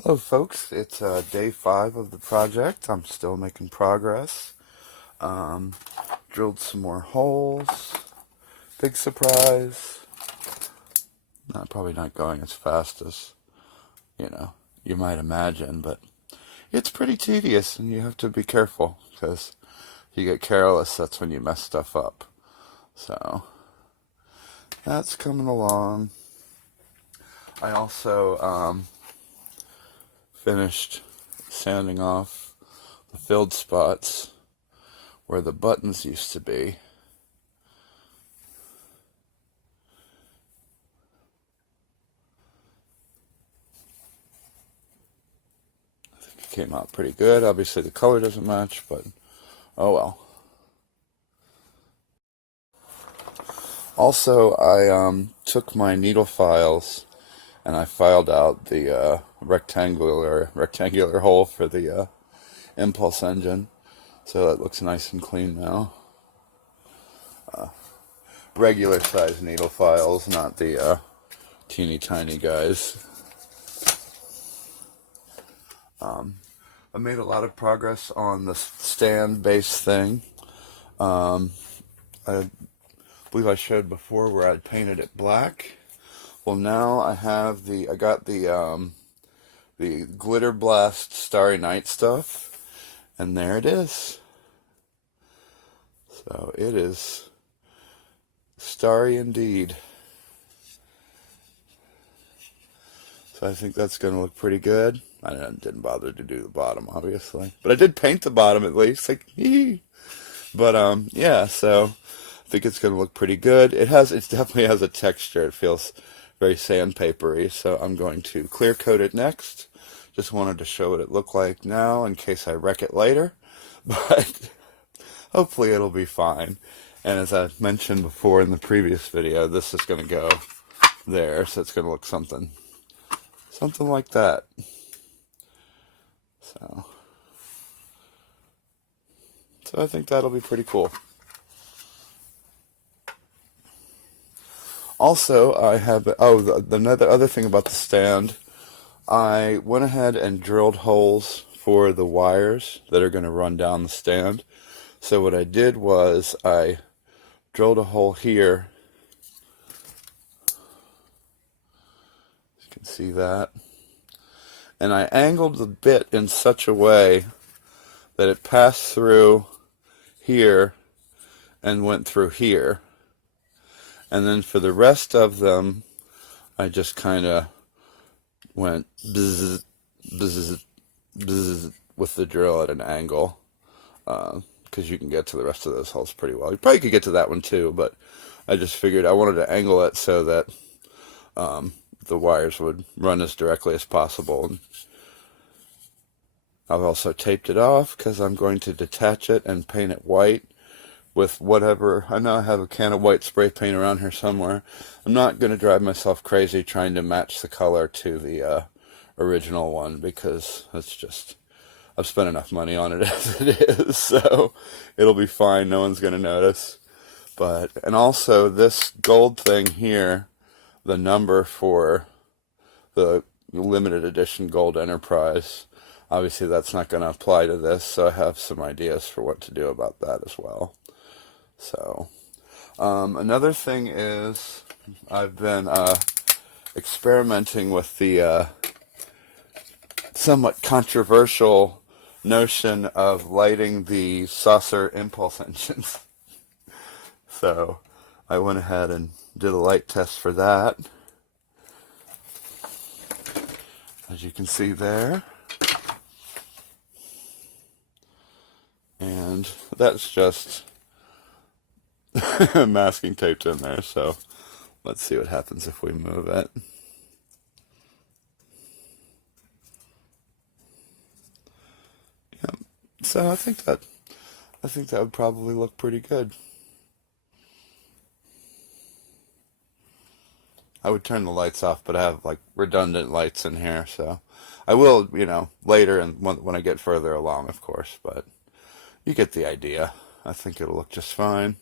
Hello folks, it's day 5 of the project. I'm still making progress. Um, Drilled some more holes. Big surprise. Probably not going as fast as, you know, you might imagine, but it's pretty tedious and you have to be careful because if you get careless, that's when you mess stuff up. So, that's coming along. I also finished sanding off the filled spots where the buttons used to be. I think it came out pretty good. Obviously the color doesn't match, but oh well. Also, I took my needle files and I filed out the rectangular hole for the impulse engine, so that looks nice and clean now. Regular size needle files, not the teeny tiny guys. I made a lot of progress on the stand base thing. I believe I showed before where I'd painted it black. Well, now I got the Glitter Blast Starry Night stuff, and there it is. So it is starry indeed. So I think that's going to look pretty good. I didn't bother to do the bottom, obviously, but I did paint the bottom at least. Like, but yeah. So I think it's going to look pretty good. It definitely has a texture. It feels very sandpapery. So I'm going to clear coat it next. Just wanted to show what it looked like now in case I wreck it later, but hopefully it'll be fine. And as I mentioned before in the previous video, this is going to go there, so it's going to look something like that. So I think that'll be pretty cool. Also, I have another other thing about the stand. I went ahead and drilled holes for the wires that are going to run down the stand. So what I did was I drilled a hole here. You can see that. And I angled the bit in such a way that it passed through here and went through here. And then for the rest of them, I just kind of went bzz, bzz, bzz with the drill at an angle. Because you can get to the rest of those holes pretty well. You probably could get to that one too, but I just figured I wanted to angle it so that the wires would run as directly as possible. And I've also taped it off because I'm going to detach it and paint it white with whatever. I know I have a can of white spray paint around here somewhere. I'm not going to drive myself crazy trying to match the color to the original one because it's just, I've spent enough money on it as it is, so it'll be fine. No one's going to notice. And also this gold thing here, the number for the limited edition Gold Enterprise, obviously that's not going to apply to this, so I have some ideas for what to do about that as well. So, another thing is I've been experimenting with the somewhat controversial notion of lighting the saucer impulse engines. So I went ahead and did a light test for that. As you can see there. And that's just masking taped in there, so let's see what happens if we move it. Yeah. So I think that would probably look pretty good. I would turn the lights off, but I have like redundant lights in here, so I will, later and when I get further along, of course, but you get the idea. I think it'll look just fine.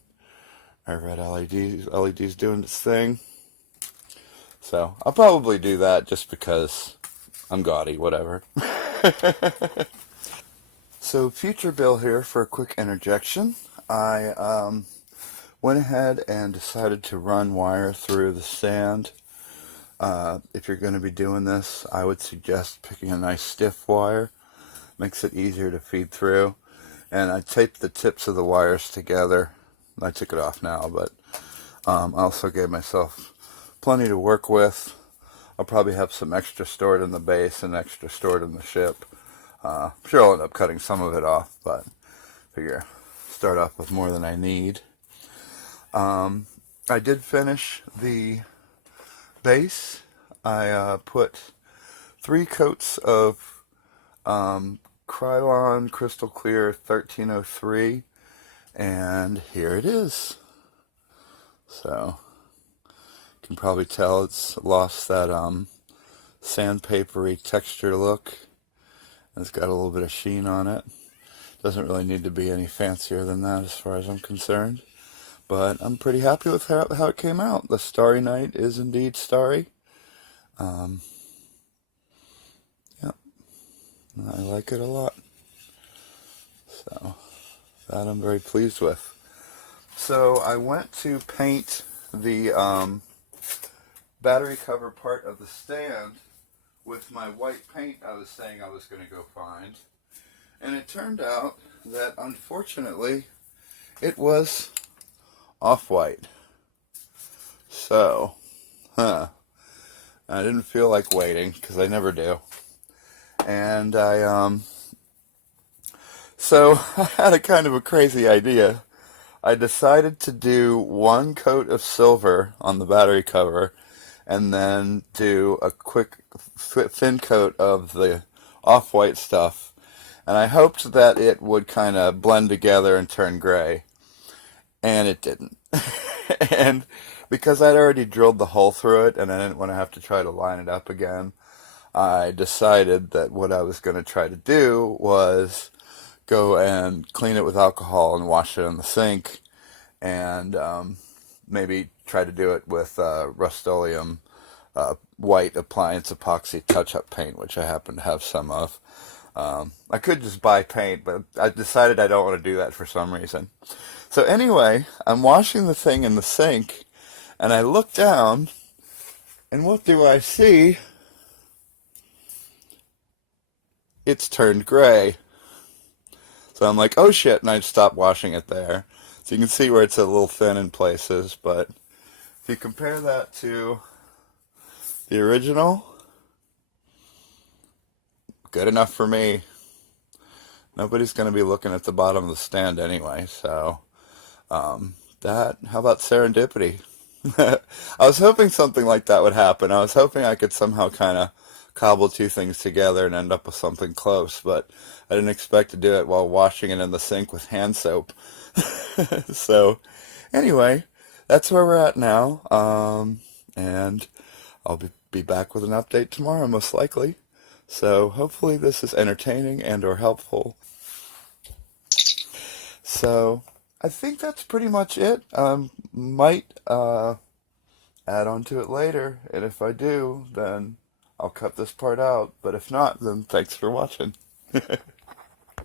Our red LED's doing its thing. So I'll probably do that just because I'm gaudy, whatever. So future Bill here for a quick interjection. I went ahead and decided to run wire through the stand. If you're going to be doing this, I would suggest picking a nice stiff wire. Makes it easier to feed through. And I taped the tips of the wires together. I took it off now, but I also gave myself plenty to work with. I'll probably have some extra stored in the base and extra stored in the ship. I'm sure I'll end up cutting some of it off, but figure start off with more than I need. I did finish the base. I put 3 coats of Krylon Crystal Clear 1303, and here it is. So you can probably tell it's lost that sandpapery texture look. It's got a little bit of sheen on it. Doesn't really need to be any fancier than that as far as I'm concerned. But I'm pretty happy with how it came out. The Starry Night is indeed starry. Yep, I like it a lot. So that I'm very pleased with. So I went to paint the battery cover part of the stand with my white paint I was saying I was going to go find. And it turned out that unfortunately it was off-white. So, I didn't feel like waiting because I never do. And so I had a kind of a crazy idea. I decided to do 1 coat of silver on the battery cover and then do a quick thin coat of the off-white stuff. And I hoped that it would kind of blend together and turn gray. And it didn't. And because I'd already drilled the hole through it and I didn't want to have to try to line it up again, I decided that what I was going to try to do was go and clean it with alcohol and wash it in the sink, and maybe try to do it with Rust-Oleum white appliance epoxy touch-up paint, which I happen to have some of. I could just buy paint, but I decided I don't want to do that for some reason. So anyway, I'm washing the thing in the sink, and I look down, and what do I see? It's turned gray. So I'm like, oh shit, and I stopped washing it there. So you can see where it's a little thin in places, but if you compare that to the original, good enough for me. Nobody's going to be looking at the bottom of the stand anyway, so how about serendipity? I was hoping something like that would happen. I was hoping I could somehow kind of cobble 2 things together and end up with something close, but I didn't expect to do it while washing it in the sink with hand soap. So, anyway, that's where we're at now, and I'll be back with an update tomorrow, most likely. So, hopefully this is entertaining and or helpful. So, I think that's pretty much it. Might add on to it later, and if I do, then I'll cut this part out. But if not, then thanks for watching.